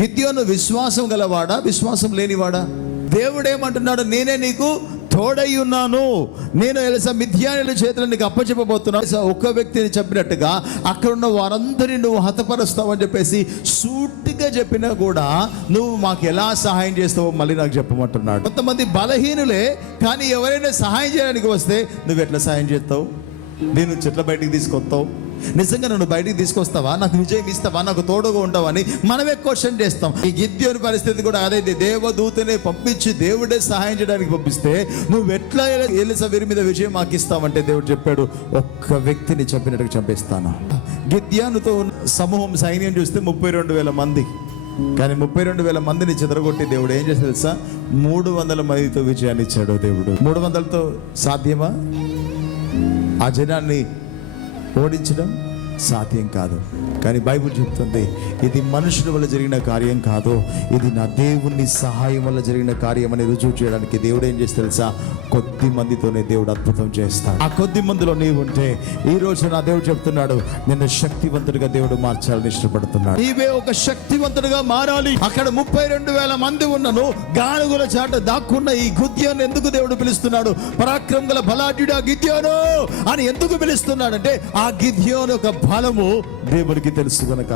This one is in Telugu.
గిద్యోను విశ్వాసం గలవాడా, విశ్వాసం లేనివాడా? దేవుడేమంటున్నాడు, నేనే నీకు తోడై ఉన్నాను, నేను మిద్యానీయుల చేతులను నీకు అప్పచెప్పబోతున్నాను. ఒక్క వ్యక్తిని చెప్పినట్టుగా అక్కడ ఉన్న వారందరినీ నువ్వు హతపరుస్తావని చెప్పేసి సూటిగా చెప్పినా కూడా నువ్వు మాకు ఎలా సహాయం చేస్తావో మళ్ళీ నాకు చెప్పమంటున్నాడు. కొంతమంది బలహీనులే, కానీ ఎవరైనా సహాయం చేయడానికి వస్తే నువ్వు ఎట్లా సహాయం చేస్తావు? నేను చెట్ల బయటికి తీసుకొస్తావు, నిజంగా నన్ను బయటికి తీసుకొస్తావా, నాకు విజయం ఇస్తావా, నాకు తోడుగా ఉంటావని మనమే క్వశ్చన్ చేస్తాం. ఈ గిద్యోని పరిస్థితి కూడా అదే. దేవదూతనే పంపించి దేవుడే సహాయం చేయడానికి పంపిస్తే నువ్వు ఎట్లా ఎలీషా వీరి మీద విజయం మాకు ఇస్తావంటే దేవుడు చెప్పాడు, ఒక్క వ్యక్తిని చంపినట్టుగా చంపేస్తాను. గిద్యోనుతో సమూహం సైన్యం చూస్తే 32,000 మంది. కానీ 32,000 మందిని చెదరగొట్టి దేవుడు ఏం చేస్తాడు తెలుసా? 300 మందితో విజయాన్ని ఇచ్చాడు దేవుడు. 300తో సాధ్యమా? ఆ జనాన్ని ఓడించడం సాధ్యం కాదు. కానీ బైబిల్ చెప్తుంది, ఇది మనుషుల వల్ల జరిగిన కార్యం కాదు, ఇది నా దేవుని సహాయం వల్ల జరిగిన కార్యం అని రుజువు చేయడానికి దేవుడు ఏం చేస్తే తెలుసా? కొద్ది మందితోనే దేవుడు అద్భుతం చేస్తాడు. ఆ కొద్ది మందిలో నీవు ఉంటే ఈ రోజు నా దేవుడు చెప్తున్నాడు, నిన్ను శక్తివంతుడిగా దేవుడు మార్చాలని ఇష్టపడుతున్నాడు. నీవే ఒక శక్తివంతుడిగా మారాలి. అక్కడ 32,000 మంది ఉన్నను గానుగుల చాట దాక్కున్న ఈ గిద్యోను ఎందుకు దేవుడు పిలుస్తున్నాడు? పరాక్రమం గల బలాఢ్యుడా గిద్యోను అని ఎందుకు పిలుస్తున్నాడంటే ఆ గిద్యోను యొక్క బలము దేవుడికి తెలుసు గనక.